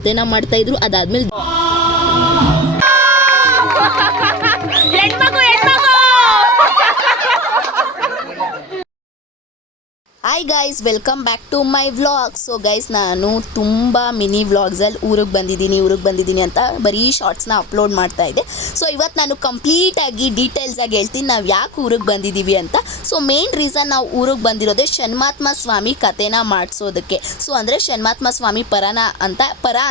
ಅದೇನ ಮಾಡ್ತಾ ಇದ್ರು. ಅದಾದ್ಮೇಲೆ hi guys, welcome back to my vlog. So guys, ನಾನು ತುಂಬ ಮಿನಿ ವ್ಲಾಗ್ಸಲ್ಲಿ ಊರಿಗೆ ಬಂದಿದ್ದೀನಿ ಅಂತ ಬರೀ ಶಾರ್ಟ್ಸ್ನ ಅಪ್ಲೋಡ್ ಮಾಡ್ತಾ ಇದ್ದೆ. ಸೊ ಇವತ್ತು ನಾನು ಕಂಪ್ಲೀಟಾಗಿ ಡೀಟೇಲ್ಸಾಗಿ ಹೇಳ್ತೀನಿ ನಾವು ಯಾಕೆ ಊರಿಗೆ ಬಂದಿದ್ದೀವಿ ಅಂತ. ಸೊ ಮೇನ್ ರೀಸನ್ ನಾವು ಊರಿಗೆ ಬಂದಿರೋದೇ ಷಣ್ಮಾತ್ಮ ಸ್ವಾಮಿ ಕಥೆನ ಮಾಡಿಸೋದಕ್ಕೆ. ಸೊ ಅಂದರೆ ಷಣ್ಮಾತ್ಮ ಸ್ವಾಮಿ ಪರ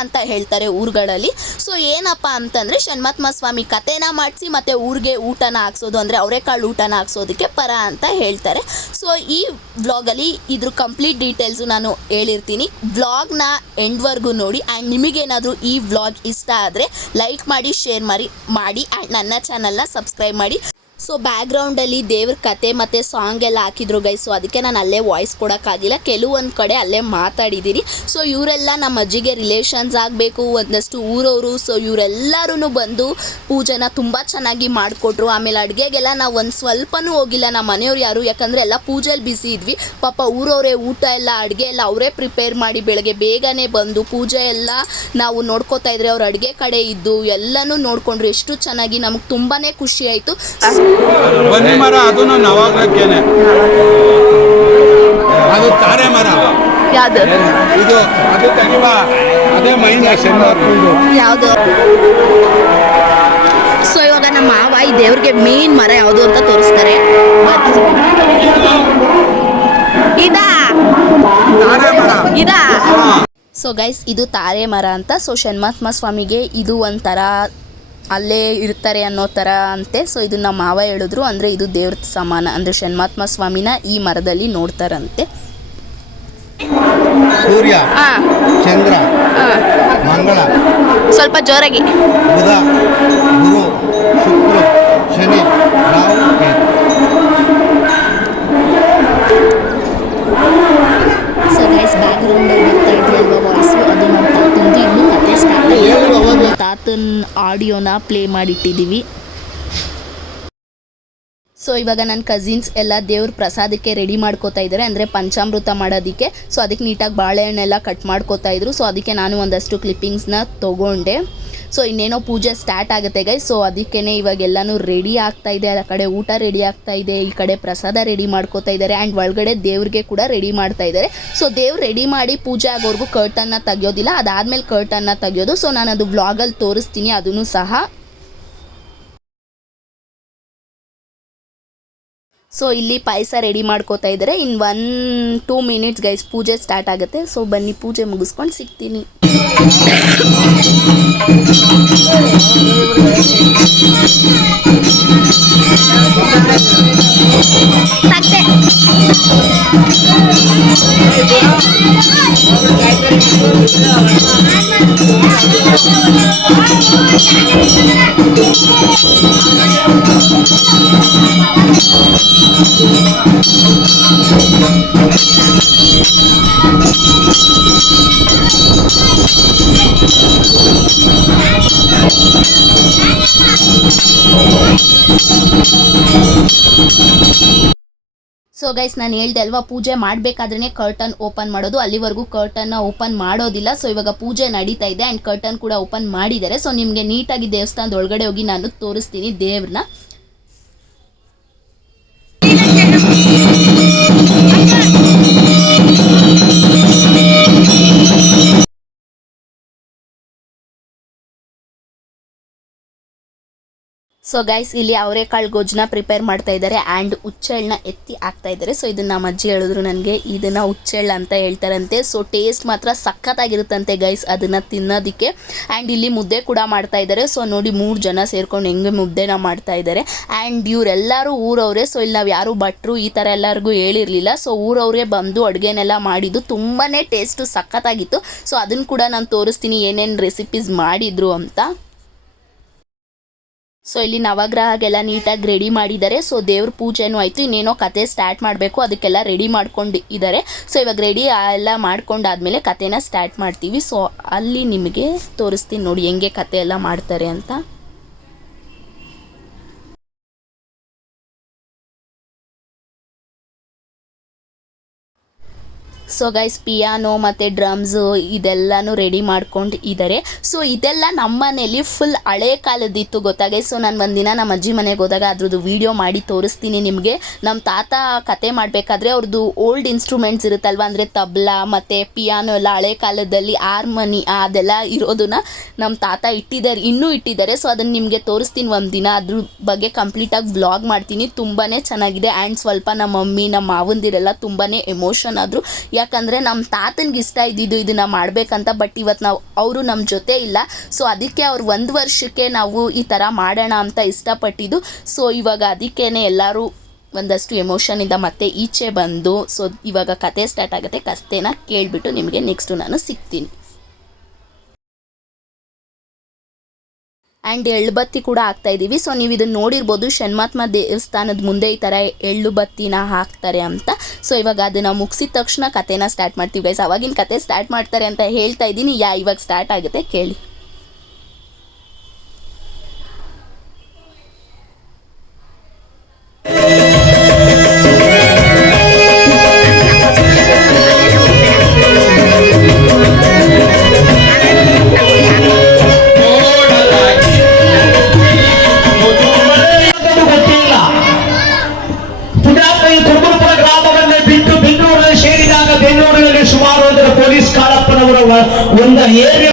ಅಂತ ಹೇಳ್ತಾರೆ ಊರುಗಳಲ್ಲಿ. ಸೊ ಏನಪ್ಪ ಅಂತಂದರೆ ಷಣ್ಮಾತ್ಮ ಸ್ವಾಮಿ ಕಥೆನ ಮಾಡಿಸಿ ಮತ್ತು ಊರಿಗೆ ಊಟನ ಹಾಕ್ಸೋದು, ಅಂದರೆ ಅವರೆಕಾಳು ಊಟನ ಹಾಕ್ಸೋದಕ್ಕೆ ಪರ ಅಂತ ಹೇಳ್ತಾರೆ. ಸೊ ಈ ವ್ಲಾಗಲ್ಲಿ ಇದ್ರ ಕಂಪ್ಲೀಟ್ ಡೀಟೇಲ್ಸು ನಾನು ಹೇಳಿರ್ತೀನಿ. ವ್ಲಾಗ್ನ ಎಂಡ್ವರೆಗೂ ನೋಡಿ. ಆ್ಯಂಡ್ ನಿಮಗೇನಾದರೂ ಈ ವ್ಲಾಗ್ ಇಷ್ಟ ಆದರೆ ಲೈಕ್ ಮಾಡಿ, ಶೇರ್ ಮಾಡಿ ಆ್ಯಂಡ್ ನನ್ನ ಚಾನಲ್ನ ಸಬ್ಸ್ಕ್ರೈಬ್ ಮಾಡಿ. ಸೊ ಬ್ಯಾಕ್ಗ್ರೌಂಡಲ್ಲಿ ದೇವ್ರ ಕತೆ ಮತ್ತು ಸಾಂಗ್ ಎಲ್ಲ ಹಾಕಿದ್ರು ಗೈಸ್. ಸೊ ಅದಕ್ಕೆ ನಾನು ಅಲ್ಲೇ ವಾಯ್ಸ್ ಕೊಡೋಕ್ಕಾಗಿಲ್ಲ, ಕೆಲವೊಂದು ಕಡೆ ಅಲ್ಲೇ ಮಾತಾಡಿದ್ದೀನಿ. ಸೊ ಇವರೆಲ್ಲ ನಮ್ಮ ಅಜ್ಜಿಗೆ ರಿಲೇಷನ್ಸ್ ಆಗಬೇಕು, ಒಂದಷ್ಟು ಊರವರು. ಸೊ ಇವರೆಲ್ಲರೂ ಬಂದು ಪೂಜೆನ ತುಂಬ ಚೆನ್ನಾಗಿ ಮಾಡಿಕೊಟ್ರು. ಆಮೇಲೆ ಅಡುಗೆಗೆಲ್ಲ ನಾವು ಒಂದು ಸ್ವಲ್ಪನೂ ಹೋಗಿಲ್ಲ ನಮ್ಮ ಮನೆಯವ್ರು ಯಾರು, ಯಾಕಂದರೆ ಎಲ್ಲ ಪೂಜೆಯಲ್ಲಿ ಬಿಸಿ ಇದ್ವಿ. ಪಾಪ ಊರವರೇ ಊಟ ಎಲ್ಲ ಅಡುಗೆ ಎಲ್ಲ ಅವರೇ ಪ್ರಿಪೇರ್ ಮಾಡಿ ಬೆಳಗ್ಗೆ ಬೇಗನೆ ಬಂದು ಪೂಜೆ ಎಲ್ಲ ನಾವು ನೋಡ್ಕೋತಾ ಇದ್ರೆ ಅವ್ರ ಅಡುಗೆ ಕಡೆ ಇದ್ದು ಎಲ್ಲನೂ ನೋಡಿಕೊಂಡ್ರು. ಎಷ್ಟು ಚೆನ್ನಾಗಿ ನಮಗೆ ತುಂಬಾ ಖುಷಿ ಆಯಿತು. ಬನ್ನಿ ಮರ ಅದು ನವಾಗ್ಲಕ್ಕೇನೆ, ಅದು ತಾರೆ ಮರ ಯಾವುದು ಇದು, ಅದು ತಗಿಬಾ, ಅದೇ ಮೈನ್ ಯಾವುದು. ಸೊ ಇವಾಗ ನಮ್ಮ ಮಾವ ಈ ದೇವ್ರಿಗೆ ಮೇನ್ ಮರ ಯಾವುದು ಅಂತ ತೋರಿಸ್ತಾರೆ. ಇದಾ ಸೊ ಗೈಸ್, ಇದು ತಾರೆ ಮರ ಅಂತ. ಸೊ ಷಣ್ಮಾತ್ಮ ಸ್ವಾಮಿಗೆ ಇದು ಒಂಥರ ಅಲ್ಲೇ ಇರ್ತಾರೆ ಅನ್ನೋ ಥರ ಅಂತೆ. ಸೊ ಇದು ನಮ್ಮ ಮಾವ ಹೇಳಿದ್ರು, ಅಂದರೆ ಇದು ದೇವ್ರ ಸಮಾನ, ಅಂದರೆ ಷಣ್ಮಾತ್ಮ ಸ್ವಾಮಿನ ಈ ಮರದಲ್ಲಿ ನೋಡ್ತಾರಂತೆ. ಸೂರ್ಯ, ಚಂದ್ರ, ಮಂಗಳ, ಸ್ವಲ್ಪ ಜೋರಾಗಿ, ಬುಧ, ಗುರು, ಶುಕ್ರ, ಶನಿ, ರಾಹು, ಸೊ ಗೈಸ್, ಬ್ಯಾಕ್ಗ್ರೌಂಡಲ್ಲಿ ಬರ್ತಾ ಇದೆಯಲ್ವ ವಾಯ್ಸು, ಅದು ನಮ್ಮ ತಾತಂದು. ಇನ್ನೂ ಕತೆ ಸ್ಟಾರ್ಟ್ ಆಗಿದೆ. ತಾತನ ಆಡಿಯೋನ ಪ್ಲೇ ಮಾಡಿಟ್ಟಿದ್ದೀವಿ. ಸೊ ಇವಾಗ ನನ್ನ ಕಸಿನ್ಸ್ ಎಲ್ಲ ದೇವ್ರ ಪ್ರಸಾದಕ್ಕೆ ರೆಡಿ ಮಾಡ್ಕೋತಾ ಇದ್ದಾರೆ, ಅಂದರೆ ಪಂಚಾಮೃತ ಮಾಡೋದಕ್ಕೆ. ಸೊ ಅದಕ್ಕೆ ನೀಟಾಗಿ ಬಾಳೆಹಣ್ಣೆಲ್ಲ ಕಟ್ ಮಾಡ್ಕೋತಾ ಇದ್ರು. ಸೊ ಅದಕ್ಕೆ ನಾನು ಒಂದಷ್ಟು ಕ್ಲಿಪ್ಪಿಂಗ್ಸ್ನ ತೊಗೊಂಡೆ. ಸೊ ಇನ್ನೇನೋ ಪೂಜೆ ಸ್ಟಾರ್ಟ್ ಆಗುತ್ತೆ ಗೈಸ್. ಸೊ ಅದಕ್ಕೇ ಇವಾಗೆಲ್ಲನೂ ರೆಡಿ ಆಗ್ತಾ ಇದೆ. ಆ ಕಡೆ ಊಟ ರೆಡಿ ಆಗ್ತಾ ಇದೆ, ಈ ಕಡೆ ಪ್ರಸಾದ ರೆಡಿ ಮಾಡ್ಕೋತಾ ಇದ್ದಾರೆ. ಆ್ಯಂಡ್ ಒಳಗಡೆ ದೇವ್ರಿಗೆ ಕೂಡ ರೆಡಿ ಮಾಡ್ತಾ ಇದ್ದಾರೆ. ಸೊ ದೇವ್ರು ರೆಡಿ ಮಾಡಿ ಪೂಜೆ ಆಗೋರ್ಗೂ ಕರ್ಟನ್ನ ತೆಗಿಯೋದಿಲ್ಲ, ಅದಾದಮೇಲೆ ಕರ್ಟನ್ನ ತೆಗಿಯೋದು. ಸೊ ನಾನು ಅದು ವ್ಲಾಗಲ್ಲಿ ತೋರಿಸ್ತೀನಿ ಅದನ್ನು ಸಹ. ಸೊ ಇಲ್ಲಿ ಪಾಯಸ ರೆಡಿ ಮಾಡ್ಕೋತಾ ಇದ್ದಾರೆ. ಇನ್ 1-2 ಮಿನಿಟ್ಸ್ ಗೈಸ್ ಪೂಜೆ ಸ್ಟಾರ್ಟ್ ಆಗುತ್ತೆ. ಸೊ ಬನ್ನಿ ಪೂಜೆ ಮುಗಿಸ್ಕೊಂಡು ಸಿಗ್ತೀನಿ. ಸೊ ಗೈಸ್, ನಾನು ಹೇಳ್ದೆ ಅಲ್ವಾ, ಪೂಜೆ ಮಾಡಬೇಕಾದ್ರೆ ಕರ್ಟನ್ ಓಪನ್ ಮಾಡೋದು, ಅಲ್ಲಿವರೆಗೂ ಕರ್ಟನ್ನ ಓಪನ್ ಮಾಡೋದಿಲ್ಲ. ಸೊ ಇವಾಗ ಪೂಜೆ ನಡೀತಾ ಇದೆ ಆ್ಯಂಡ್ ಕರ್ಟನ್ ಕೂಡ ಓಪನ್ ಮಾಡಿದ್ದಾರೆ. ಸೊ ನಿಮಗೆ ನೀಟಾಗಿ ದೇವಸ್ಥಾನದ ಒಳಗಡೆ ಹೋಗಿ ನಾನು ತೋರಿಸ್ತೀನಿ ದೇವ್ರನ್ನ. ಸೊ ಗೈಸ್, ಇಲ್ಲಿ ಅವರೆಕಾಳು ಗೊಜ್ಜನ್ನ ಪ್ರಿಪೇರ್ ಮಾಡ್ತಾ ಇದ್ದಾರೆ ಆ್ಯಂಡ್ ಹುಚ್ಚೆಳ್ಳನ್ನ ಎತ್ತಿ ಹಾಕ್ತಾ ಇದ್ದಾರೆ. ಸೊ ಇದನ್ನು ನಮ್ಮ ಅಜ್ಜಿ ಹೇಳಿದ್ರು ನನಗೆ, ಇದನ್ನು ಹುಚ್ಚೆಳ್ಳು ಅಂತ ಹೇಳ್ತಾರಂತೆ. ಸೊ ಟೇಸ್ಟ್ ಮಾತ್ರ ಸಖತ್ತಾಗಿರುತ್ತಂತೆ ಗೈಸ್ ಅದನ್ನು ತಿನ್ನೋದಕ್ಕೆ. ಆ್ಯಂಡ್ ಇಲ್ಲಿ ಮುದ್ದೆ ಕೂಡ ಮಾಡ್ತಾ ಇದ್ದಾರೆ. ಸೊ ನೋಡಿ 3 ಜನ ಸೇರ್ಕೊಂಡು ಹೆಂಗೆ ಮುದ್ದೆನ ಮಾಡ್ತಾ ಇದ್ದಾರೆ. ಆ್ಯಂಡ್ ಇವರೆಲ್ಲರೂ ಊರವರೇ. ಸೊ ಇಲ್ಲಿ ನಾವು ಯಾರು ಭಟ್ರು ಈ ಥರ ಎಲ್ಲರಿಗೂ ಹೇಳಿರಲಿಲ್ಲ. ಸೊ ಊರವರೇ ಬಂದು ಅಡುಗೆನೆಲ್ಲ ಮಾಡಿದ್ದು ತುಂಬಾ ಟೇಸ್ಟು ಸಖತ್ತಾಗಿತ್ತು. ಸೊ ಅದನ್ನು ಕೂಡ ನಾನು ತೋರಿಸ್ತೀನಿ ಏನೇನು ರೆಸಿಪೀಸ್ ಮಾಡಿದ್ರು ಅಂತ. ಸೊ ಇಲ್ಲಿ ನವಗ್ರಹಗೆಲ್ಲ ನೀಟಾಗಿ ರೆಡಿ ಮಾಡಿದ್ದಾರೆ. ಸೊ ದೇವ್ರ ಪೂಜೆನೂ ಆಯಿತು, ಇನ್ನೇನೋ ಕತೆ ಸ್ಟಾರ್ಟ್ ಮಾಡಬೇಕು, ಅದಕ್ಕೆಲ್ಲ ರೆಡಿ ಮಾಡ್ಕೊಂಡು ಇದ್ದಾರೆ. ಸೊ ಇವಾಗ ರೆಡಿ ಎಲ್ಲ ಮಾಡ್ಕೊಂಡಾದ್ಮೇಲೆ ಕತೆನ ಸ್ಟಾರ್ಟ್ ಮಾಡ್ತೀವಿ. ಸೊ ಅಲ್ಲಿ ನಿಮಗೆ ತೋರಿಸ್ತೀನಿ ನೋಡಿ ಹೆಂಗೆ ಕತೆ ಎಲ್ಲ ಮಾಡ್ತಾರೆ ಅಂತ. ಸೊ ಗೈಸ್ ಪಿಯಾನೋ ಮತ್ತು ಡ್ರಮ್ಸು ಇದೆಲ್ಲನೂ ರೆಡಿ ಮಾಡ್ಕೊಂಡು ಇದ್ದಾರೆ. ಸೊ ಇದೆಲ್ಲ ನಮ್ಮ ಮನೇಲಿ ಫುಲ್ ಹಳೆ ಕಾಲದಿತ್ತು ಗೊತ್ತಾ ಗೈಸ್. ಸೊ ನಾನು ಒಂದಿನ ನಮ್ಮ ಅಜ್ಜಿ ಮನೆಗೆ ಹೋದಾಗ ಅದ್ರದ್ದು ವೀಡಿಯೋ ಮಾಡಿ ತೋರಿಸ್ತೀನಿ ನಿಮಗೆ. ನಮ್ಮ ತಾತ ಕತೆ ಮಾಡಬೇಕಾದ್ರೆ ಅವ್ರದ್ದು ಓಲ್ಡ್ ಇನ್ಸ್ಟ್ರೂಮೆಂಟ್ಸ್ ಇರುತ್ತಲ್ವ, ಅಂದರೆ ತಬಲಾ ಮತ್ತು ಪಿಯಾನೋ ಎಲ್ಲ ಹಳೆ ಕಾಲದಲ್ಲಿ ಹಾರ್ಮನಿ ಅದೆಲ್ಲ ಇರೋದನ್ನ ನಮ್ಮ ತಾತ ಇಟ್ಟಿದ್ದಾರೆ, ಇನ್ನೂ ಇಟ್ಟಿದ್ದಾರೆ. ಸೊ ಅದನ್ನು ನಿಮಗೆ ತೋರಿಸ್ತೀನಿ ಒಂದಿನ, ಅದ್ರ ಬಗ್ಗೆ ಕಂಪ್ಲೀಟಾಗಿ ವ್ಲಾಗ್ ಮಾಡ್ತೀನಿ. ತುಂಬಾ ಚೆನ್ನಾಗಿದೆ. ಆ್ಯಂಡ್ ಸ್ವಲ್ಪ ನಮ್ಮ ಮಮ್ಮಿ ನಮ್ಮ ಮಾವಂದಿರೆಲ್ಲ ತುಂಬಾ ಎಮೋಷನ್ ಆದರು. ಯಾಕಂದರೆ ನಮ್ಮ ತಾತನಿಗೆ ಇಷ್ಟ ಇದ್ದಿದ್ದು ಇದನ್ನು ಮಾಡಬೇಕಂತ. ಬಟ್ ಇವತ್ತು ಅವರು ನಮ್ಮ ಜೊತೆ ಇಲ್ಲ. ಸೊ ಅದಕ್ಕೆ ಅವ್ರು 1 ವರ್ಷಕ್ಕೆ ನಾವು ಈ ಥರ ಮಾಡೋಣ ಅಂತ ಇಷ್ಟಪಟ್ಟಿದ್ದು. ಸೊ ಇವಾಗ ಅದಕ್ಕೇ ಎಲ್ಲರೂ ಒಂದಷ್ಟು ಎಮೋಷನಿಂದ ಮತ್ತೆ ಈಚೆ ಬಂದು, ಸೊ ಇವಾಗ ಕತೆ ಸ್ಟಾರ್ಟ್ ಆಗುತ್ತೆ. ಕತೆನ ಕೇಳಿಬಿಟ್ಟು ನಿಮಗೆ ನೆಕ್ಸ್ಟು ನಾನು ಸಿಗ್ತೀನಿ. ಆ್ಯಂಡ್ ಎಳ್ಳು ಬತ್ತಿ ಕೂಡ ಹಾಕ್ತಾಯಿದ್ದೀವಿ. ಸೊ ನೀವು ಇದನ್ನು ನೋಡಿರ್ಬೋದು, ಶನ್ಮಾತ್ಮ ದೇವಸ್ಥಾನದ ಮುಂದೆ ಈ ಥರ ಎಳ್ಳು ಬತ್ತಿನ ಹಾಕ್ತಾರೆ ಅಂತ. ಸೊ ಇವಾಗ ಅದನ್ನು ಮುಗಿಸಿದ ತಕ್ಷಣ ಕತೆನ ಸ್ಟಾರ್ಟ್ ಮಾಡ್ತೀವಿ ಗೈಸ್. ಅವಾಗಿನ ಕತೆ ಸ್ಟಾರ್ಟ್ ಮಾಡ್ತಾರೆ ಅಂತ ಹೇಳ್ತಾ ಇದ್ದೀನಿ. ಇವಾಗ ಸ್ಟಾರ್ಟ್ ಆಗುತ್ತೆ, ಕೇಳಿ. ಬೆಂಗಳೂರಿನಲ್ಲಿ ಸುಮಾರು ಪೊಲೀಸ್ ಕಾಳಪ್ಪನವರ ಒಂದು ಏರಿಯಾ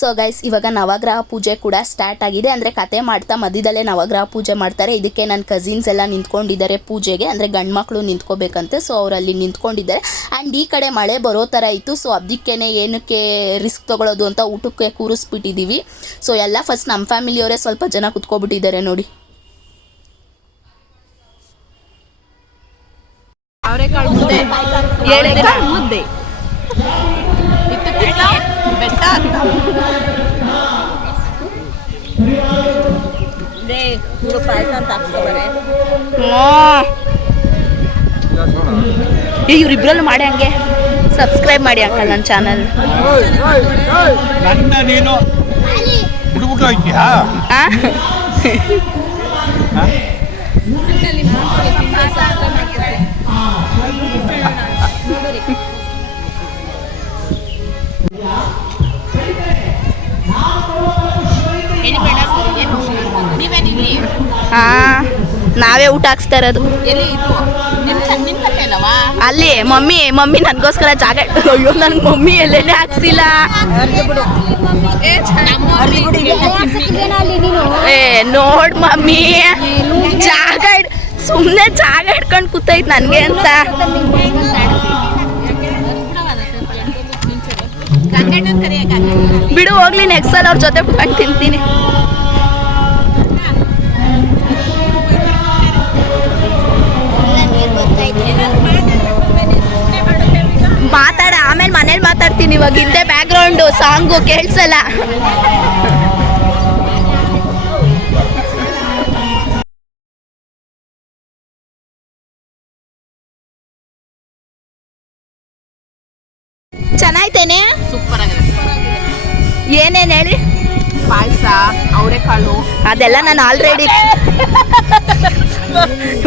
ಸೊ ಗೈಸ್ ಇವಾಗ ನವಗ್ರಹ ಪೂಜೆ ಕೂಡ ಸ್ಟಾರ್ಟ್ ಆಗಿದೆ. ಅಂದರೆ ಕತೆ ಮಾಡ್ತಾ ಮಧ್ಯದಲ್ಲೇ ನವಗ್ರಹ ಪೂಜೆ ಮಾಡ್ತಾರೆ. ಇದಕ್ಕೆ ನನ್ನ ಕಸಿನ್ಸ್ ಎಲ್ಲ ನಿಂತ್ಕೊಂಡಿದ್ದಾರೆ ಪೂಜೆಗೆ, ಅಂದರೆ ಗಂಡು ಮಕ್ಕಳು ನಿಂತ್ಕೋಬೇಕಂತೆ. ಸೊ ಅವರಲ್ಲಿ ನಿಂತ್ಕೊಂಡಿದ್ದಾರೆ. ಆ್ಯಂಡ್ ಈ ಕಡೆ ಮಳೆ ಬರೋ ಥರ ಇತ್ತು. ಸೊ ಅದಕ್ಕೇ ಏನಕ್ಕೆ ರಿಸ್ಕ್ ತೊಗೊಳೋದು ಅಂತ ಊಟಕ್ಕೆ ಕೂರಿಸ್ಬಿಟ್ಟಿದ್ದೀವಿ. ಸೊ ಎಲ್ಲ ಫಸ್ಟ್ ನಮ್ಮ ಫ್ಯಾಮಿಲಿಯವರೇ ಸ್ವಲ್ಪ ಜನ ಕುತ್ಕೊಬಿಟ್ಟಿದ್ದಾರೆ ನೋಡಿ. ಅವರೆಕಾಳು ಮುದ್ದೆ, ಮುದ್ದೆ ಬೆಟ್ಟ ಅಂತ ಪಾಯಸ ಅಂತ ಹಾಕ್ತಾರೆ. ಇವ್ರಿಬ್ರಲ್ಲೂ ಮಾಡಿ ಹಂಗೆ ಸಬ್ಸ್ಕ್ರೈಬ್ ಮಾಡಿ ಅಂಕಲ್ ನನ್ನ ಚಾನಲ್. ನೀನು ಬಿಡ್ಬಿಟ್ಟು ಹೋಗ್ತೀಯಾ? ನಾವೇ ಊಟ ಹಾಕ್ಸ್ತಾ ಇರೋದು. ಅಲ್ಲಿ ಮಮ್ಮಿ ನನಗೋಸ್ಕರ ಜಾಗ. ಅಯ್ಯೋ ನನ್ಗೆ ಮಮ್ಮಿ ಎಲ್ಲೇನೆ ಹಾಕ್ಸಿಲ್ಲ. ನೋಡ್ ಮಮ್ಮಿ ಸುಮ್ಮನೆ ಜಾಗ ಇಟ್ಕೊಂಡು ಕೂತೈತ್ ನನಗೆ ಅಂತ. ಬಿಡು ಹೋಗ್ಲಿ, ನೆಕ್ಸ್ಟ್ ಸಲ ಅವ್ರ ಜೊತೆ ಕುತ್ಕೊಂಡು ತಿಂತೀನಿ. ಮಾತಾಡ, ಆಮೇಲೆ ಮನೇಲಿ ಮಾತಾಡ್ತೀನಿ. ಇವಾಗ ಹಿಂದೆ ಬ್ಯಾಕ್ಗ್ರೌಂಡು ಸಾಂಗು ಕೇಳಿಸಲ್ಲ. ಚೆನ್ನಾಯ್ತೇನೆ? ಸೂಪರ್ ಆಗಿದೆ. ಏನೇನು ಹೇಳಿ? ಪಾಯಸ, ಅವರೆಕಾಳು ಅದೆಲ್ಲ ನಾನು ಆಲ್ರೆಡಿ.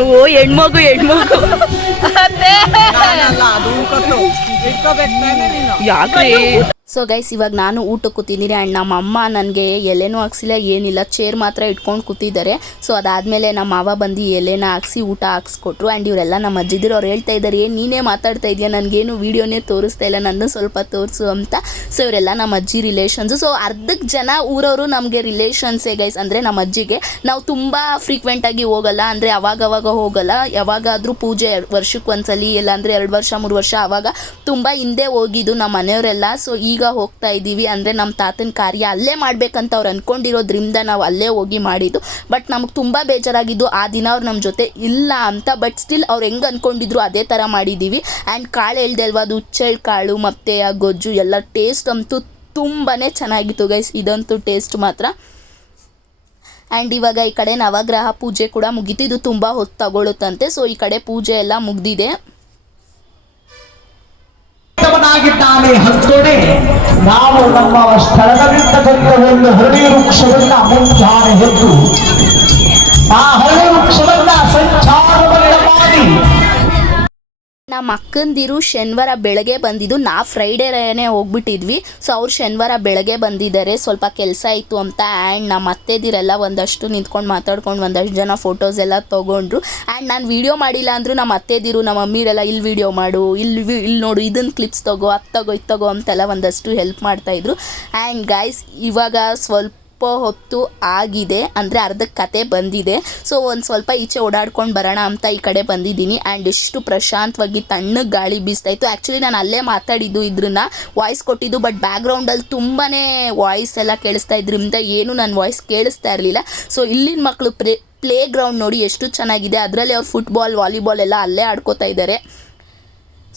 ಓ ಹೆಣ್ಮಗು ಯಾಕ್ರಿ? ಸೊ ಗೈಸ್ ಇವಾಗ ನಾನು ಊಟಕ್ಕೆ ಕೂತಿದ್ದೀನಿ ಆ್ಯಂಡ್ ನಮ್ಮ ಅಮ್ಮ ನನಗೆ ಎಲೆನೂ ಹಾಕ್ಸಿಲ್ಲ ಏನಿಲ್ಲ, ಚೇರ್ ಮಾತ್ರ ಇಟ್ಕೊಂಡು ಕೂತಿದ್ದಾರೆ. ಸೊ ಅದಾದಮೇಲೆ ನಮ್ಮ ಮಾವ ಬಂದು ಎಲೆನ ಹಾಕ್ಸಿ ಊಟ ಹಾಕ್ಸ್ಕೊಟ್ರು. ಆ್ಯಂಡ್ ಇವರೆಲ್ಲ ನಮ್ಮ ಅಜ್ಜಿದಿರು ಅವ್ರು ಹೇಳ್ತಾ ಇದ್ದಾರೆ, ಏನು ನೀನೇ ಮಾತಾಡ್ತಾ ಇದೆಯಾ, ನನಗೇನು ವೀಡಿಯೋನೇ ತೋರಿಸ್ತಾ ಇಲ್ಲ, ನನ್ನ ಸ್ವಲ್ಪ ತೋರಿಸು ಅಂತ. ಸೊ ಇವರೆಲ್ಲ ನಮ್ಮ ಅಜ್ಜಿ ರಿಲೇಷನ್ಸು. ಸೊ ಅರ್ಧಕ್ಕೆ ಜನ ಊರವರು ನಮಗೆ ರಿಲೇಷನ್ಸೇ ಗೈಸ್. ಅಂದರೆ ನಮ್ಮ ಅಜ್ಜಿಗೆ ನಾವು ತುಂಬ ಫ್ರೀಕ್ವೆಂಟಾಗಿ ಹೋಗಲ್ಲ, ಅಂದರೆ ಅವಾಗವಾಗ ಹೋಗಲ್ಲ, ಯಾವಾಗಾದರೂ ಪೂಜೆ ವರ್ಷಕ್ಕೆ ಒಂದ್ಸಲಿ, ಇಲ್ಲಾಂದರೆ 2 ವರ್ಷ 3 ವರ್ಷ ಆವಾಗ ತುಂಬ ಹಿಂದೆ ಹೋಗಿದ್ದು ನಮ್ಮ ಮನೆಯವರೆಲ್ಲ. ಸೊ ಈಗ ಹೋಗ್ತಾ ಇದ್ದೀವಿ, ಅಂದರೆ ನಮ್ಮ ತಾತನ ಕಾರ್ಯ ಅಲ್ಲೇ ಮಾಡಬೇಕಂತ ಅವ್ರು ಅಂದ್ಕೊಂಡಿರೋದ್ರಿಂದ ನಾವು ಅಲ್ಲೇ ಹೋಗಿ ಮಾಡಿದ್ದು. ಬಟ್ ನಮಗೆ ತುಂಬ ಬೇಜಾರಾಗಿದ್ದು ಆ ದಿನ ಅವ್ರು ನಮ್ಮ ಜೊತೆ ಇಲ್ಲ ಅಂತ. ಬಟ್ ಸ್ಟಿಲ್ ಅವ್ರು ಹೆಂಗೆ ಅಂದ್ಕೊಂಡಿದ್ರು ಅದೇ ಥರ ಮಾಡಿದ್ದೀವಿ. ಆ್ಯಂಡ್ ಕಾಳು ಹೇಳ್ದೆ ಅಲ್ವಾ, ಅದು ಹುಚ್ಚೆಳ್ಳು ಕಾಳು ಮತ್ತು ಆ ಗೊಜ್ಜು ಎಲ್ಲ ಟೇಸ್ಟ್ ಅಂತೂ ತುಂಬಾ ಚೆನ್ನಾಗಿತ್ತು ಗೈಸ್, ಇದಂತೂ ಟೇಸ್ಟ್ ಮಾತ್ರ. ಆ್ಯಂಡ್ ಇವಾಗ ಈ ಕಡೆ ನವಗ್ರಹ ಪೂಜೆ ಕೂಡ ಮುಗೀತು, ಇದು ತುಂಬ ಹೊತ್ತು ತಗೊಳುತ್ತಂತೆ. ಸೊ ಈ ಕಡೆ ಪೂಜೆ ಎಲ್ಲ ಮುಗ್ದಿದೆ. ಹತ್ತೋಡೆ ನಾವು ನಮ್ಮ ಸ್ಥಳದಲ್ಲಿರ್ತಕ್ಕಂಥ ಒಂದು ಹರಳಿ ವೃಕ್ಷವನ್ನ ಮುಂಜಾನೆ ಹೊತ್ತು ಆ ಹರಳಿ ವೃಕ್ಷವನ್ನ ಸಂಚಾರವನ್ನ ಮಾಡಿ ನಮ್ಮ ಅಕ್ಕಂದಿರು ಶನಿವಾರ ಬೆಳಗ್ಗೆ ಬಂದಿದ್ದು, ನಾವು ಫ್ರೈಡೇನೇ ಹೋಗ್ಬಿಟ್ಟಿದ್ವಿ. ಸೊ ಅವ್ರು ಶನಿವಾರ ಬೆಳಗ್ಗೆ ಬಂದಿದ್ದಾರೆ, ಸ್ವಲ್ಪ ಕೆಲಸ ಇತ್ತು ಅಂತ. ಆ್ಯಂಡ್ ನಮ್ಮ ಅತ್ತೆದಿರೆಲ್ಲ ಒಂದಷ್ಟು ನಿಂತ್ಕೊಂಡು ಮಾತಾಡ್ಕೊಂಡು ಒಂದಷ್ಟು ಜನ ಫೋಟೋಸ್ ಎಲ್ಲ ತೊಗೊಂಡ್ರು. ಆ್ಯಂಡ್ ನಾನು ವೀಡಿಯೋ ಮಾಡಿಲ್ಲ ಅಂದರೂ ನಮ್ಮ ಅತ್ತೆದಿರು ನಮ್ಮ ಮಮ್ಮಿರೆಲ್ಲ ಇಲ್ಲಿ ವೀಡಿಯೋ ಮಾಡು, ಇಲ್ಲಿ ನೋಡು, ಇದನ್ನು ಕ್ಲಿಪ್ಸ್ ತಗೋ, ಅದು ತಗೋ, ಇದು ತಗೋ ಅಂತೆಲ್ಲ ಒಂದಷ್ಟು ಹೆಲ್ಪ್ ಮಾಡ್ತಾಯಿದ್ರು. ಆ್ಯಂಡ್ ಗೈಸ್ ಇವಾಗ ಸ್ವಲ್ಪ ಹೊತ್ತು ಆಗಿದೆ, ಅಂದರೆ ಅರ್ಧಕ್ಕೆ ಕತೆ ಬಂದಿದೆ. ಸೊ ಒಂದು ಸ್ವಲ್ಪ ಈಚೆ ಓಡಾಡ್ಕೊಂಡು ಬರೋಣ ಅಂತ ಈ ಕಡೆ ಬಂದಿದ್ದೀನಿ. ಆ್ಯಂಡ್ ಎಷ್ಟು ಪ್ರಶಾಂತವಾಗಿ ತಣ್ಣಗೆ ಗಾಳಿ ಬೀಸ್ತಾಯಿತ್ತು. ಆ್ಯಕ್ಚುಲಿ ನಾನು ಅಲ್ಲೇ ಮಾತಾಡಿದ್ದು, ಇದ್ರನ್ನ ವಾಯ್ಸ್ ಕೊಟ್ಟಿದ್ದು, ಬಟ್ ಬ್ಯಾಕ್ಗ್ರೌಂಡಲ್ಲಿ ತುಂಬಾ ವಾಯ್ಸ್ ಎಲ್ಲ ಕೇಳಿಸ್ತಾ ಇದ್ರಿಂದ ಏನು ನನ್ನ ವಾಯ್ಸ್ ಕೇಳಿಸ್ತಾ ಇರಲಿಲ್ಲ. ಸೊ ಇಲ್ಲಿನ ಮಕ್ಕಳು ಪ್ಲೇ ಗ್ರೌಂಡ್ ನೋಡಿ ಎಷ್ಟು ಚೆನ್ನಾಗಿದೆ, ಅದರಲ್ಲಿ ಅವ್ರು ಫುಟ್ಬಾಲ್ ವಾಲಿಬಾಲ್ ಎಲ್ಲ ಅಲ್ಲೇ ಆಡ್ಕೋತಾ ಇದ್ದಾರೆ.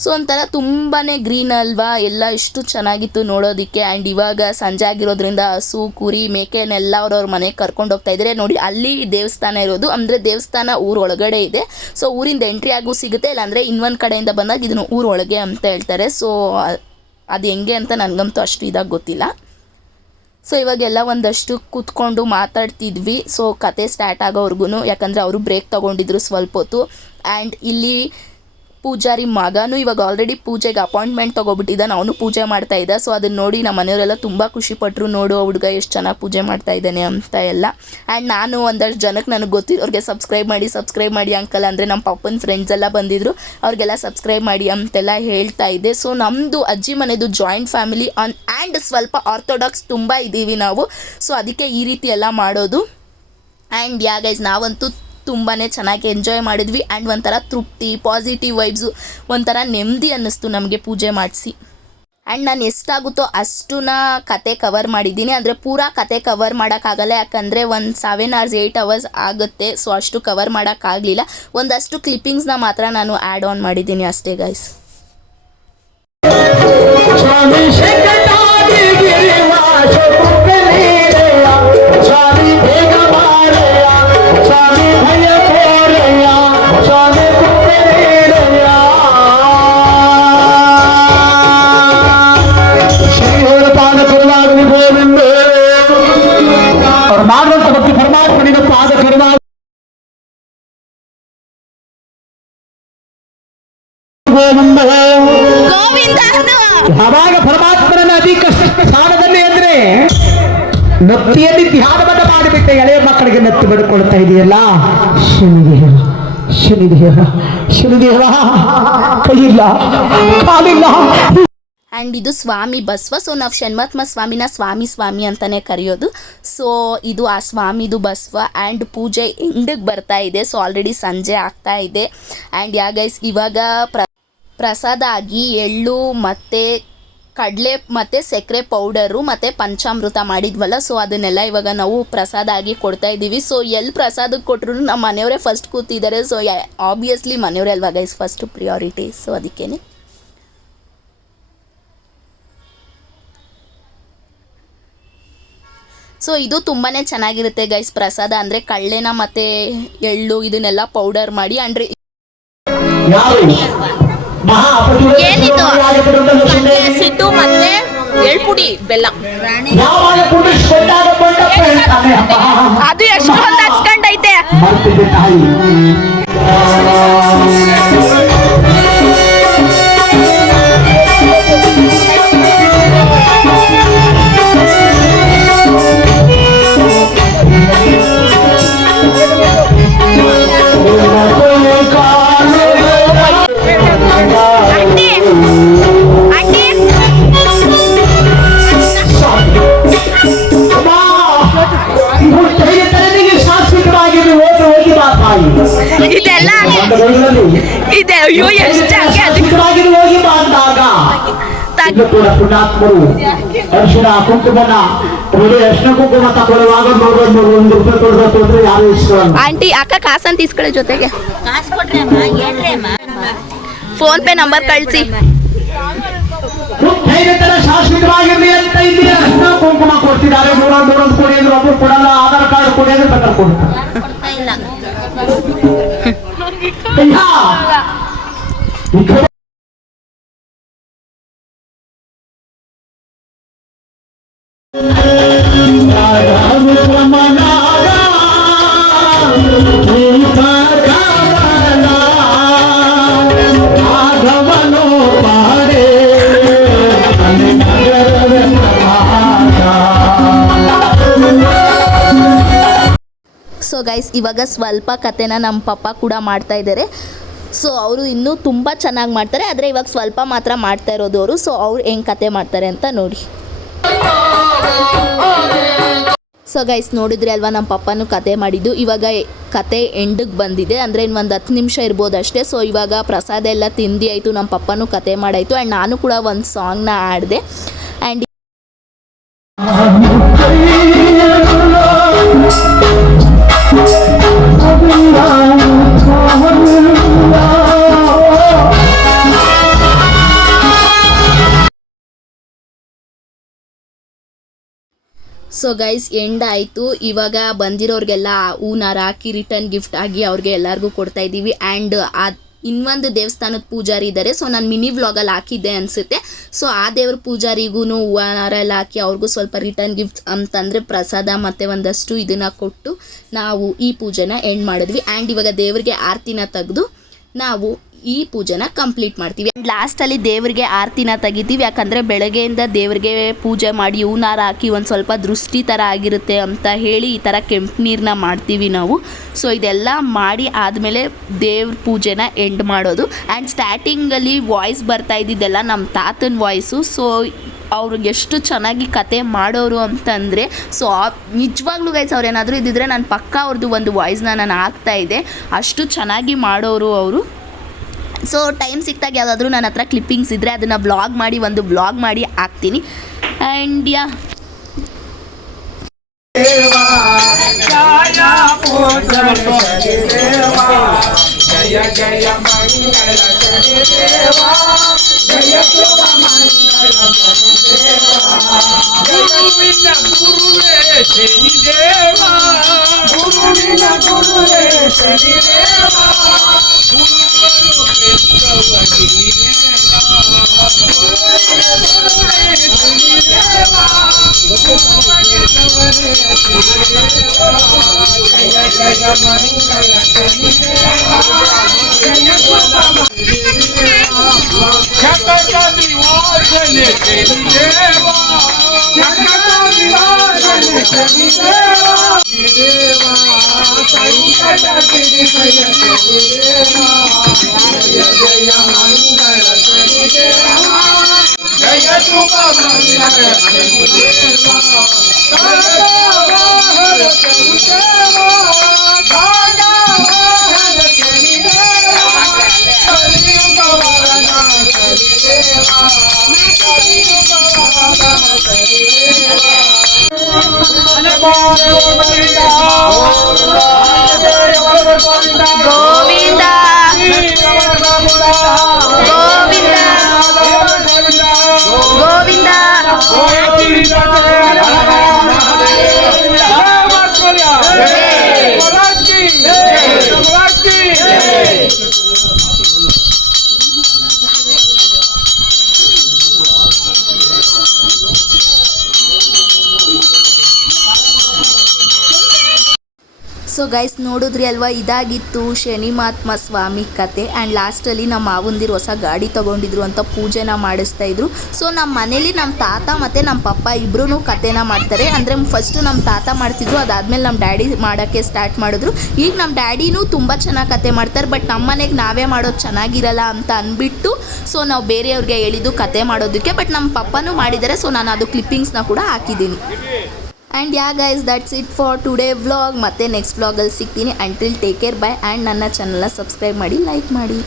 ಸೊ ಒಂಥರ ತುಂಬಾ ಗ್ರೀನ್ ಅಲ್ವಾ, ಎಲ್ಲ ಎಷ್ಟು ಚೆನ್ನಾಗಿತ್ತು ನೋಡೋದಕ್ಕೆ. ಆ್ಯಂಡ್ ಇವಾಗ ಸಂಜೆ ಆಗಿರೋದ್ರಿಂದ ಹಸು ಕುರಿ ಮೇಕೆನೆಲ್ಲ ಅವ್ರವ್ರ ಮನೆಗೆ ಕರ್ಕೊಂಡು ಹೋಗ್ತಾ ಇದ್ದಾರೆ. ನೋಡಿ ಅಲ್ಲಿ ದೇವಸ್ಥಾನ ಇರೋದು, ಅಂದರೆ ದೇವಸ್ಥಾನ ಊರೊಳಗಡೆ ಇದೆ. ಸೊ ಊರಿಂದ ಎಂಟ್ರಿ ಆಗು ಸಿಗುತ್ತೆ, ಇಲ್ಲಾಂದರೆ ಇನ್ನೊಂದು ಕಡೆಯಿಂದ ಬಂದಾಗ ಇದನ್ನು ಊರೊಳಗೆ ಅಂತ ಹೇಳ್ತಾರೆ. ಸೊ ಅದು ಹೆಂಗೆ ಅಂತ ನನಗಂತೂ ಅಷ್ಟು ಇದಾಗಿ ಗೊತ್ತಿಲ್ಲ. ಸೊ ಇವಾಗೆಲ್ಲ ಒಂದಷ್ಟು ಕೂತ್ಕೊಂಡು ಮಾತಾಡ್ತಿದ್ವಿ. ಸೊ ಕತೆ ಸ್ಟಾರ್ಟ್ ಆಗೋವರೆಗೂ, ಯಾಕಂದರೆ ಅವರು ಬ್ರೇಕ್ ತೊಗೊಂಡಿದ್ರು ಸ್ವಲ್ಪ ಹೊತ್ತು. ಆ್ಯಂಡ್ ಇಲ್ಲಿ ಪೂಜಾರಿ ಮಗನೂ ಇವಾಗ ಆಲ್ರೆಡಿ ಪೂಜೆಗೆ ಅಪಾಯಿಂಟ್ಮೆಂಟ್ ತೊಗೊಬಿಟ್ಟಿದ್ದಾನೆ, ಅವನು ಪೂಜೆ ಮಾಡ್ತಾ ಇದ್ದ. ಸೊ ಅದನ್ನು ನೋಡಿ ನಮ್ಮ ಮನೆಯವರೆಲ್ಲ ತುಂಬ ಖುಷಿಪಟ್ಟರು, ನೋಡು ಹುಡುಗ ಎಷ್ಟು ಚೆನ್ನಾಗಿ ಪೂಜೆ ಮಾಡ್ತಾ ಇದ್ದಾನೆ ಅಂತ ಎಲ್ಲ. ಆ್ಯಂಡ್ ನಾನು ಒಂದಷ್ಟು ಜನಕ್ಕೆ ನನಗೆ ಗೊತ್ತಿರೋರಿಗೆ ಸಬ್ಸ್ಕ್ರೈಬ್ ಮಾಡಿ ಅಂಕಲ್, ಅಂದರೆ ನಮ್ಮ ಪಪ್ಪನ ಫ್ರೆಂಡ್ಸ್ ಎಲ್ಲ ಬಂದಿದ್ದರು, ಅವ್ರಿಗೆಲ್ಲ ಸಬ್ಸ್ಕ್ರೈಬ್ ಮಾಡಿ ಅಂತೆಲ್ಲ ಹೇಳ್ತಾ ಇದ್ದೆ. ಸೊ ನಮ್ಮದು ಅಜ್ಜಿ ಮನೆದು ಜಾಯಿಂಟ್ ಫ್ಯಾಮಿಲಿ ಆ್ಯಂಡ್ ಸ್ವಲ್ಪ ಆರ್ಥೋಡಾಕ್ಸ್ ತುಂಬ ಇದ್ದೀವಿ ನಾವು. ಸೊ ಅದಕ್ಕೆ ಈ ರೀತಿ ಎಲ್ಲ ಮಾಡೋದು. ಆ್ಯಂಡ್ ಗೈಸ್ ನಾವಂತೂ ತುಂಬಾ ಚೆನ್ನಾಗಿ ಎಂಜಾಯ್ ಮಾಡಿದ್ವಿ. ಆ್ಯಂಡ್ ಒಂಥರ ತೃಪ್ತಿ, ಪಾಸಿಟಿವ್ ವೈಬ್ಸು, ಒಂಥರ ನೆಮ್ಮದಿ ಅನ್ನಿಸ್ತು ನಮಗೆ ಪೂಜೆ ಮಾಡಿಸಿ. ಆ್ಯಂಡ್ ನಾನು ಎಷ್ಟಾಗುತ್ತೋ ಅಷ್ಟು ಕತೆ ಕವರ್ ಮಾಡಿದ್ದೀನಿ, ಅಂದರೆ ಪೂರಾ ಕತೆ ಕವರ್ ಮಾಡೋಕ್ಕಾಗಲ್ಲ, ಯಾಕಂದರೆ ಒಂದು 7 hours 8 hours ಆಗುತ್ತೆ. ಸೊ ಅಷ್ಟು ಕವರ್ ಮಾಡೋಕ್ಕಾಗಲಿಲ್ಲ, ಒಂದಷ್ಟು ಕ್ಲಿಪ್ಪಿಂಗ್ಸ್ನ ಮಾತ್ರ ನಾನು ಆ್ಯಡ್ ಆನ್ ಮಾಡಿದ್ದೀನಿ ಅಷ್ಟೇ ಗೈಸ್. ಯಾವಾಗ ಪರಮಾತ್ಮನ ಅಧಿಕ ಸ್ಥಾನದಲ್ಲಿ ಅಂದ್ರೆ ನತ್ತಿಯಲ್ಲಿ ಧ್ಯಾನವನ್ನ ಮಾಡಿಬಿಟ್ಟೆ ಎಳೆಯ ಮಕ್ಕಳಿಗೆ ನತ್ತಿ ಬಡ್ಕೊಳ್ತಾ ಇದೆಯಲ್ಲ, ಶನಿದೇವ ಕೈಯಿಲ್ಲ ಕಾಲಿಲ್ಲ. ಆ್ಯಂಡ್ ಇದು ಸ್ವಾಮಿ ಬಸವ. ಸೊ ನಾವು ಷಣ್ಮಾತ್ಮ ಸ್ವಾಮಿನ ಸ್ವಾಮಿ ಅಂತಲೇ ಕರೆಯೋದು. ಸೊ ಇದು ಆ ಸ್ವಾಮಿದು ಬಸವ. ಆ್ಯಂಡ್ ಪೂಜೆ ಎಂಡಿಗೆ ಬರ್ತಾ ಇದೆ. ಸೊ ಆಲ್ರೆಡಿ ಸಂಜೆ ಆಗ್ತಾ ಇದೆ. ಆ್ಯಂಡ್ ಗೈಸ್ ಇವಾಗ ಪ್ರಸಾದ ಆಗಿ ಎಳ್ಳು ಮತ್ತು ಕಡಲೆ ಮತ್ತು ಸಕ್ಕರೆ ಪೌಡರು ಮತ್ತು ಪಂಚಾಮೃತ ಮಾಡಿದ್ವಲ್ಲ, ಸೊ ಅದನ್ನೆಲ್ಲ ಇವಾಗ ನಾವು ಪ್ರಸಾದ ಆಗಿ ಕೊಡ್ತಾ ಇದ್ದೀವಿ. ಸೊ ಎಲ್ಲಿ ಪ್ರಸಾದಕ್ಕೆ ಕೊಟ್ಟರು ನಮ್ಮ ಮನೆಯವರೇ ಫಸ್ಟ್ ಕೂತಿದ್ದಾರೆ. ಸೊ ಆಬ್ವಿಯಸ್ಲಿ ಮನೆಯವರೇ ಅಲ್ವಾ ಗೈಸ್ ಫಸ್ಟ್ ಪ್ರಿಯಾರಿಟಿ. ಸೊ ಅದಕ್ಕೇ ಸೊ ಇದು ತುಂಬಾ ಚೆನ್ನಾಗಿರುತ್ತೆ ಗೈಸ್ ಪ್ರಸಾದ, ಅಂದರೆ ಕಳ್ಳೆನ ಮತ್ತು ಎಳ್ಳು ಇದನ್ನೆಲ್ಲ ಪೌಡರ್ ಮಾಡಿ. ಅಂದರೆ ಏನಿದು ಸಿಟ್ಟು ಮತ್ತೆ ಎಳ್ಪುಡಿ ಬೆಲ್ಲ, ಅದು ಎಷ್ಟು ಹೊತ್ತು ಹಚ್ಕೊಂಡೈತೆ. ಇನ್ನು ಕೂಡ ಪುಣ್ಯಾತ್ಮರು ಅರಿಶಿನ ಕುಂಕುಮನ ಅರಿಶಿನ ಕುಂಕುಮ ತಗೊಳ್ಳುವಾಗ ₹100 ಕೊಡಬೇಕು ಯಾರು ಇಸ್ಕೊಳ್ಳಲ್ಲ. ಆಂಟಿ ಅಕ್ಕ ಕಾಸಂತ ಇಸ್ಕೊಳ್ಳಿ ಜೊತೆಗೆ ಫೋನ್ ಪೇ ನಂಬರ್ ಕಳಿಸಿ. ತರ ಶಾಶ್ವತವಾಗಿರ್ಲಿ ಅಂತ ಇಲ್ಲಿ ಅರಿಶಿನ ಕುಂಕುಮ ಕೊಡ್ತಿದ್ದಾರೆ. 100 ಕೊಡಿ ಅಂದ್ರೆ ಒಬ್ರು ಕೊಡಲ್ಲ. ಆಧಾರ್ ಕಾರ್ಡ್ ಕೊಡಿ ಅಂದ್ರೆ ಬೇಕಾದ್ರೆ ಕೊಡ್ತಾರೆ. ಸೊ ಗೈಸ್ ಇವಾಗ ಸ್ವಲ್ಪ ಕತೆನ ನಮ್ಮ ಪಪ್ಪ ಕೂಡ ಮಾಡ್ತಾ ಇದ್ದಾರೆ. ಸೊ ಅವರು ಇನ್ನೂ ತುಂಬ ಚೆನ್ನಾಗಿ ಮಾಡ್ತಾರೆ, ಆದರೆ ಇವಾಗ ಸ್ವಲ್ಪ ಮಾತ್ರ ಮಾಡ್ತಾ ಇರೋದು ಅವರು. ಸೊ ಅವ್ರು ಹೆಂಗೆ ಕತೆ ಮಾಡ್ತಾರೆ ಅಂತ ನೋಡಿ. ಸೊ ಗೈಸ್ ನೋಡಿದ್ರಿ ಅಲ್ವಾ ನಮ್ಮ ಪಪ್ಪನೂ ಕತೆ ಮಾಡಿದ್ದು. ಇವಾಗ ಕತೆ ಎಂಡಿಗೆ ಬಂದಿದೆ, ಅಂದರೆ ಇನ್ನೊಂದು 10 ನಿಮಿಷ ಇರ್ಬೋದು ಅಷ್ಟೇ. ಸೊ ಇವಾಗ ಪ್ರಸಾದ ಎಲ್ಲ ತಿಂದು ಆಯಿತು, ನಮ್ಮ ಪಪ್ಪನೂ ಕತೆ ಮಾಡಾಯಿತು. ಆ್ಯಂಡ್ ನಾನು ಕೂಡ ಒಂದು ಸಾಂಗ್ನ ಆಡಿದೆ. ಆ್ಯಂಡ್ ಸೊ ಗೈಸ್ ಎಂಡ್ ಆಯಿತು. ಇವಾಗ ಬಂದಿರೋರಿಗೆಲ್ಲ ಹೂನಾರ ಹಾಕಿ ರಿಟರ್ನ್ ಗಿಫ್ಟ್ ಆಗಿ ಅವ್ರಿಗೆ ಎಲ್ಲರಿಗೂ ಕೊಡ್ತಾ ಇದ್ದೀವಿ. ಆ್ಯಂಡ್ ಇನ್ನೊಂದು ದೇವಸ್ಥಾನದ ಪೂಜಾರಿ ಇದ್ದಾರೆ. ಸೊ ನಾನು ಮಿನಿ ವ್ಲಾಗಲ್ಲಿ ಹಾಕಿದ್ದೆ ಅನಿಸುತ್ತೆ. ಸೊ ಆ ದೇವ್ರ ಪೂಜಾರಿಗೂ ಹೂನಾರ ಎಲ್ಲ ಹಾಕಿ ಅವ್ರಿಗೂ ಸ್ವಲ್ಪ ರಿಟರ್ನ್ ಗಿಫ್ಟ್ಸ್ ಅಂತಂದರೆ ಪ್ರಸಾದ ಮತ್ತು ಒಂದಷ್ಟು ಇದನ್ನು ಕೊಟ್ಟು ನಾವು ಈ ಪೂಜೆನ ಎಂಡ್ ಮಾಡಿದ್ವಿ. ಆ್ಯಂಡ್ ಇವಾಗ ದೇವರಿಗೆ ಆರತಿನ ತೆಗೆದು ನಾವು ಈ ಪೂಜೆನ ಕಂಪ್ಲೀಟ್ ಮಾಡ್ತೀವಿ. ಆ್ಯಂಡ್ ಲಾಸ್ಟಲ್ಲಿ ದೇವರಿಗೆ ಆರತಿನ ತೆಗಿತೀವಿ, ಯಾಕಂದರೆ ಬೆಳಗ್ಗೆಯಿಂದ ದೇವರಿಗೆ ಪೂಜೆ ಮಾಡಿ ಹೂನಾರ ಹಾಕಿ ಒಂದು ಸ್ವಲ್ಪ ದೃಷ್ಟಿ ಥರ ಆಗಿರುತ್ತೆ ಅಂತ ಹೇಳಿ ಈ ಥರ ಕೆಂಪು ನೀರನ್ನ ಮಾಡ್ತೀವಿ ನಾವು. ಸೊ ಇದೆಲ್ಲ ಮಾಡಿ ಆದಮೇಲೆ ದೇವ್ರ ಪೂಜೆನ ಎಂಡ್ ಮಾಡೋದು. ಆ್ಯಂಡ್ ಸ್ಟಾರ್ಟಿಂಗಲ್ಲಿ ವಾಯ್ಸ್ ಬರ್ತಾ ಇದ್ದಿದ್ದೆಲ್ಲ ನಮ್ಮ ತಾತನ ವಾಯ್ಸು. ಸೊ ಅವ್ರಿಗೆ ಎಷ್ಟು ಚೆನ್ನಾಗಿ ಕತೆ ಮಾಡೋರು ಅಂತಂದರೆ, ಸೊ ನಿಜವಾಗ್ಲೂ ಗೈಸ್ ಅವ್ರೇನಾದರೂ ಇದ್ದಿದ್ರೆ ನಾನು ಪಕ್ಕ ಅವ್ರದ್ದು ಒಂದು ವಾಯ್ಸ್ನ ನಾನು ಹಾಕ್ತಾಯಿದ್ದೆ. ಅಷ್ಟು ಚೆನ್ನಾಗಿ ಮಾಡೋರು ಅವರು. ಸೊ ಟೈಮ್ ಸಿಕ್ತಾಗ ಯಾವುದಾದ್ರೂ ನನ್ನ ಹತ್ರ ಕ್ಲಿಪ್ಪಿಂಗ್ಸ್ ಇದ್ದರೆ ಅದನ್ನು ಬ್ಲಾಗ್ ಮಾಡಿ ಒಂದು ಬ್ಲಾಗ್ ಮಾಡಿ ಹಾಕ್ತೀನಿ. ಆ್ಯಂಡ್ ಯಾ ಜಯ ಜಯ ಮಂಗಳ ದೇವಾ ಜಯ ಶುಭ ಮಂಗಳ ಗುರುವಿನ ಗುರುವೇ ಶನಿ ದೇವಾ ಗುರುವಿನ ಗುರುವೇ ಶನಿ ದೇವಾ ಗುರುವರು ಬೆಟ್ಟವಗಿ ಜಯ ಜಯ ಮಂಗಳ ಶತಕ ನಿವಾಸನೆ ಶನಿ ದೇವಾ ಶತಕ ನಿವಾಸನೆ ಶನಿ ದೇವಾ ದೇವಾ ಸಂಕಟ ಕಿರಿಮಯ ಶನಿ ದೇವಾ ಜಯ ಜಯ ಮಂಗಳ ಶನಿ ದೇವಾ ಜಯ ಶುಭ ಮಂಗಳ ಶನಿ ದೇವಾ ದಾನವಾಹನ ಶನಿ ದೇವಾ ದಾನವಾಹನ ಶನಿ ದೇವಾ ಕಲಿಯುಗವರನ ಶನಿ ದೇವಾ ಕಲಿಯುಗವರನ ಶನಿ ದೇವಾ ಗೋವಿಂದ ಗೋವಿಂದ ಸೊ ಗೈಸ್ ನೋಡಿದ್ರಿ ಅಲ್ವಾ, ಇದಾಗಿತ್ತು ಶನಿ ಮಹಾತ್ಮ ಸ್ವಾಮಿ ಕತೆ. ಆ್ಯಂಡ್ ಲಾಸ್ಟಲ್ಲಿ ನಮ್ಮ ಮಾವಂದಿರು ಹೊಸ ಗಾಡಿ ತೊಗೊಂಡಿದ್ರು ಅಂತ ಪೂಜೆನ ಮಾಡಿಸ್ತಾಯಿದ್ರು. ಸೊ ನಮ್ಮ ಮನೇಲಿ ನಮ್ಮ ತಾತ ಮತ್ತು ನಮ್ಮ ಪಪ್ಪ ಇಬ್ಬರೂ ಕತೆನ ಮಾಡ್ತಾರೆ. ಅಂದರೆ ಫಸ್ಟು ನಮ್ಮ ತಾತ ಮಾಡ್ತಿದ್ರು, ಅದಾದಮೇಲೆ ನಮ್ಮ ಡ್ಯಾಡಿ ಮಾಡೋಕ್ಕೆ ಸ್ಟಾರ್ಟ್ ಮಾಡಿದ್ರು. ಈಗ ನಮ್ಮ ಡ್ಯಾಡಿನೂ ತುಂಬ ಚೆನ್ನಾಗಿ ಕತೆ ಮಾಡ್ತಾರೆ. ಬಟ್ ನಮ್ಮ ಮನೆಗೆ ನಾವೇ ಮಾಡೋದು ಚೆನ್ನಾಗಿರಲ್ಲ ಅಂತ ಅಂದ್ಬಿಟ್ಟು ಸೊ ನಾವು ಬೇರೆಯವ್ರಿಗೆ ಹೇಳಿದ್ದು ಕತೆ ಮಾಡೋದಕ್ಕೆ. ಬಟ್ ನಮ್ಮ ಪಪ್ಪನೂ ಮಾಡಿದ್ದಾರೆ. ಸೊ ನಾನು ಅದು ಕ್ಲಿಪ್ಪಿಂಗ್ಸ್ನ ಕೂಡ ಹಾಕಿದ್ದೀನಿ. And yeah guys that's it for today vlog. ಮತ್ತೆ ನೆಕ್ಸ್ಟ್ ವ್ಲಾಗಲ್ಲಿ ಸಿಗ್ತೀನಿ. Until take care bye. And ನನ್ನ ಚಾನಲ್ನ ಸಬ್ಸ್ಕ್ರೈಬ್ ಮಾಡಿ, ಲೈಕ್ ಮಾಡಿ.